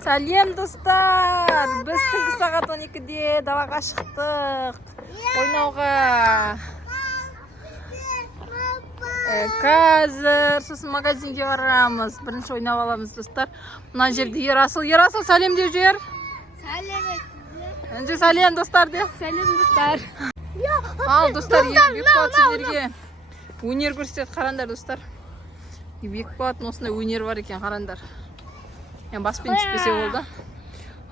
Сәлем достар. Біз түнгі сағат 12-де далаға шықтық. Ойнауға. Қазір сосын магазинге барамыз. Бірінші ойнап аламыз достар. Мына жерде Ерасыл. Ерасыл, сәлем деп жібер. Сәлем. Сәлем достар де. Сәлем достар. Ал достар, Бекболат сендерге өнер көрсетеді, қараңдар достар. Бекболаттың осындай өнер бар екен, қараңдар. Баспен түспесе болды.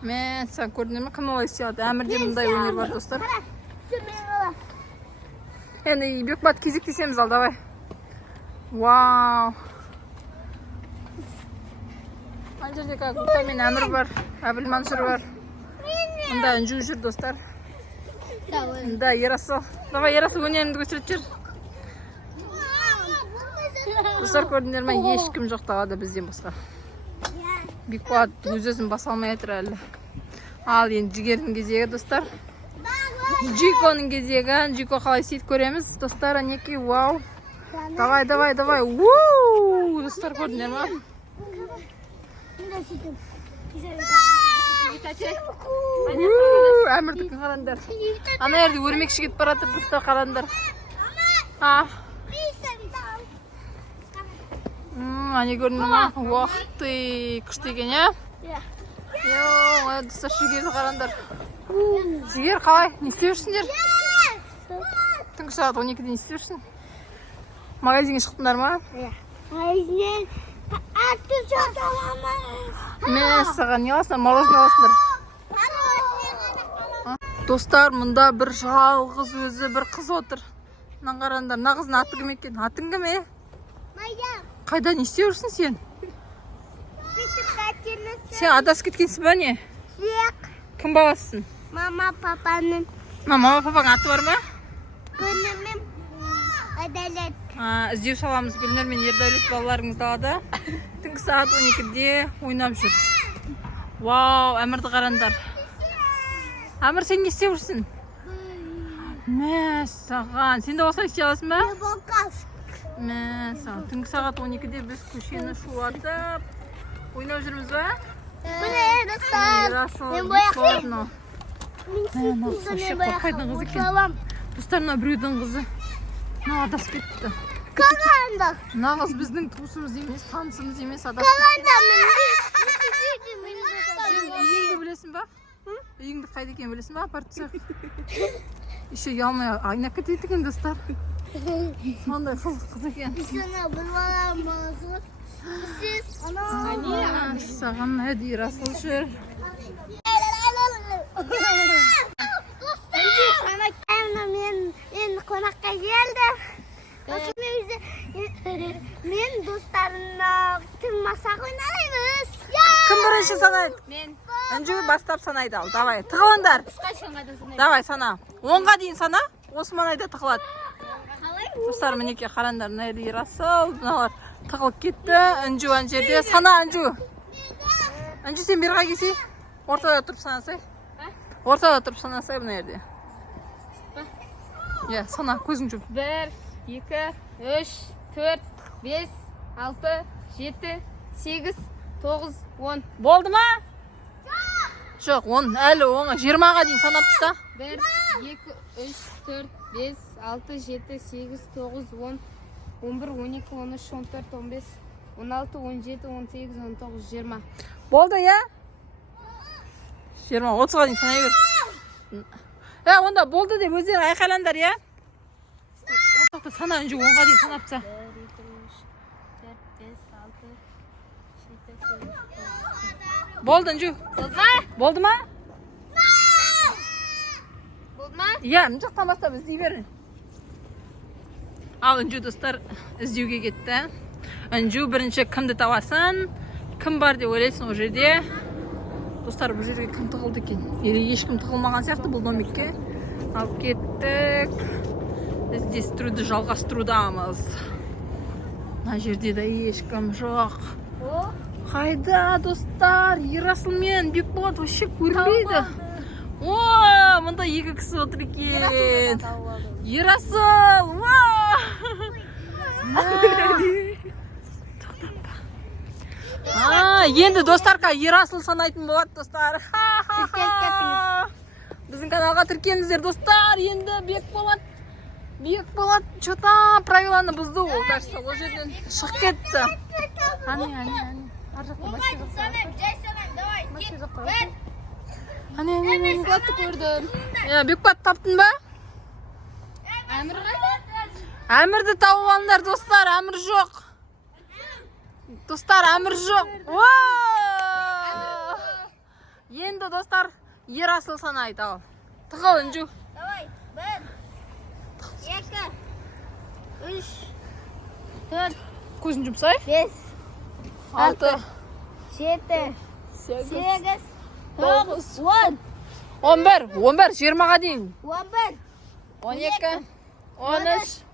Мен саған көрдіңдер ме, кім олай істей алады? Әмірде мұндай өнер бар достар. Енді Бекболат кезектесеміз ал, давай. Вау. Ана жерде Гүлтай мен Әмір бар, Әбіл Мансұр бар. Мұнда Үнжу жүр достар. Да, Ерасыл. Давай, Ерасыл, өнеріңді көтеріп жүр. Достар, көрдіңдер ме, ешкім жоқ далада бізден басқа. Бекболат өз-өзін баса алмай жатыр әлі. Ал енді Жігердің кезегі достар. Джиконың кезегі. Джико қалай істейді көреміз. Достар, әнеки, вау. Давай, давай, давай. Ууу! Достар, көрдіңдер ме? Әмірдікін қарандар. Ана ерде өрмекші кетіп баратыр достар, қарандар. Ане көрдің ма? Уақытты күшті екен, я? Йоу, достар, Жігерді қарандар. Жігер, қалай? Не істеп жүрсіңдер? Түнгі сағат 12-де не істеп жүрсің? Магазинге шықтыңдар ма? Магазиннен атты сатып аламыз. Мен саған не аласыңдар? Мороженое аласыңдар. Достар, мұнда бір жалғыз өзі бір қыз отыр. Мынаны қараңдар. Мына қыздың аты кім екен? Атың кім, е? Майя. Қайда, не істеп жүрсің сен? Сен адасып кеткенсің ба не? Сүйек. Кім баласысың? Мама папаның. Мама папаң аты бар ма? Гүлнұр мен Әдәлет. Іздеу саламыз. Гүлнұр мен Ердәулет балаларыңыз далада. Түнгі сағат 12-де ойнап жүр. Вау, Әмірді қараңдар. Әмір, сен не істеп жүрсің? Мә, саған. Сен де осылай істей аласың ба? Мә, саған. Түнгі сағат 12-де біз көшені шулатып ойнап жүрміз ба? Міне, достар. Мен бояқпен. Қорқайдың қызы екен. Достар, мына біреудің қызы. Мына адасып кетті. Қаланда. Нағыз біздің туысымыз емес, танысымыз емес, адасып. Қаланда Сен үйіңді білесің ба? Үйіңді қайда екен білесің ба? Апарып тастайық. Еще ұялмай айнап кетеді екен достар. Сондай қыз екен. Сені бір балам баласы. Саған әдейі Расыл жүр. Мен қонаққа келді. Мен достарымна масақ ойнаймыз. Кім бірінші санайды? Мен. Үнжу бастап санайды ал. Давай, тығылыңдар. Давай, сана. 10-ға дейін сана. Османайда тығылады. Достар, мінеке қарандар. Найды Расыл. Бұналар тығылып кетті. Үнжу ан жерде. Сана, Үнжу. Үнжу, сен берға келсей. Ортада тұрып санасай. Ортада тұрып санасай бұна жерде. Сана, көзің жүр. 1, 2, 3, 4, 5, 6, 7, 8, 9, 10. Болды ма? Жоқ, 10, әлі 10-ға 20-ға дейін санап тұста. 1, 2, 3, 4, 5, 6, 7, 8, 9, 10, 11, 12, 13, 14, 15, 16, 17, 18, 19, 20. Болды, я? 20, 30-ға дейін санай бер. Онда болды деп өздері айқайландар, я? Отақты сана Үнжу 10-ға дейін санапса. 1, 2, 3, 4, 5, 6, 7, 8, 9. Болды, Үнжу. Болды ма? Болды ма? Мына жақтан бастап іздей бер. Ал Үнжу достар іздеуге кетті. Үнжу бірінші кімді табасын, кім бар деп ойлайсың ол жерде. Достар, бұл жерге кім тығылды екен? Ешкім тығылмаған сияқты бұл домикке. Алып кеттік. Іздестіруді жалғастырудамыз. Мына жерде де ешкім жоқ. Қайда, достар? Ерасыл мен Бекболат вообще көрінбейді. Мұнда екі кісі отыр екен. Ерасыл! Енді достарға Ерасыл санайтын болады достар. Біздің каналға тіркеліңіздер достар. Енді бек болады. Что-то правиланы бұзды ол, кажется, ол жерден шығып кетті. Ане. Ар жақта машина жақта. Ане. Бекболатты көрдім. Бекболат таптың ба? Әмір қайда? Әмірді тауып алыңдар достар, әмір жоқ. Достар, әмір жоқ. Енді достар, Ерасыл санайды ал. Тығыл үнжу. Давай, 1, 2, 3, 4, Көзін жұмсай. 5, 6, 7, 8, 8, 9, 10, 11, 20-ға дейін. 11, 12, 13,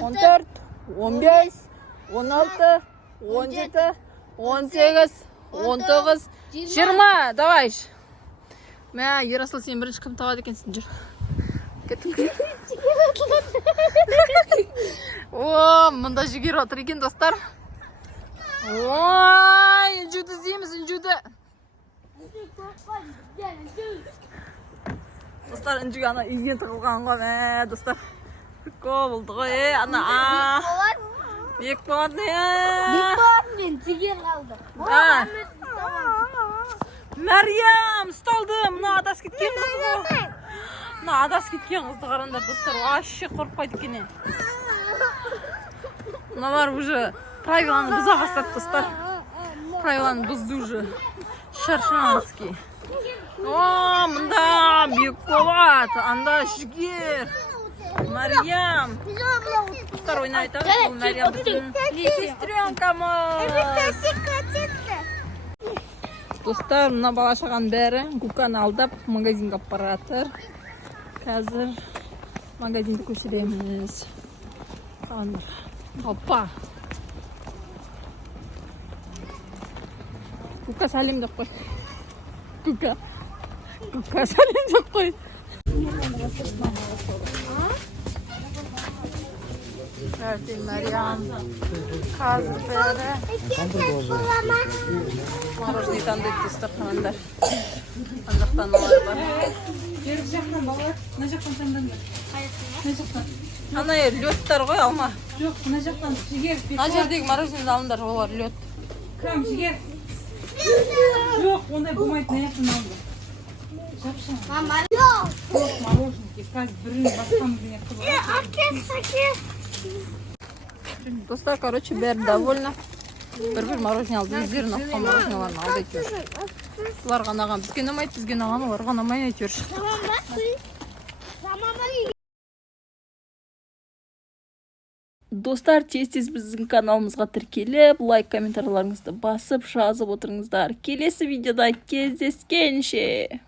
14, 15, 16, 17, 18, 19, 20. Давай. Мә, Ерасыл, сен бірінші кім тағады екенсің, жүр. Кеттік. Мұнда жүгер отыр екен, достар. Ой, үнжуді іздейміз, үнжуді. Достар, үнжуге ана үйген тығылған ғой, мә, достар. Болды ғой, ана, Бекболат не? мен жігер қалды. Мәриям, ұсталды. Мұна адас кеткен қыз ғой. Мұна адас кеткен қызды қарандар, достар. Вообще қорқпайды екен. Мыналар уже правиланы бұза бастады, достар. Правиланы бұзды уже. Шаршанский. Мұнда Бекболат, анда жүгер. Мәриям. Достар, ойнайды. Бұл Мәриям біздің сестренкамыз. Достар, мына бала шаған бәрі Гуканы алдап магазинға апарып жатыр. Қазір магазинді көшіреміз. Опа. Гука сәлем деп қой. Гука сәлем деп қой.Әртен Мәриям. Қазір бәрі. Мороженый таңдайды достар, қандар. Қандақтан олар бар. Берік жақтан балалар, мына жақтан таңдандар. Мына жақтан. Ана лёттар ғой, алма. Жоқ, мына жақтан жігер. Мына жердегі мороженойді алыңдар, олар лёт. Крам, жігер. Жоқ, ондай болмайды, мына жақтан алыңдар. Жапшаң. Мама, Жоқ, мороженый. Қазір бірін басқамыз деген қыз бар. Достар, короче, бәрі довольно. Бір мороженое алды, өздерін аққан мороженойларын алды әйтеуір. Бұлар ғанаған бізге ұнамайды, бізге ұнаған олар ғанамай әйтеуір шықты. Достар, тез-тез біздің каналымызға тіркеліп, лайк, комментарийларыңызды басып, жазып отырыңыздар. Келесі видеода кездескенше.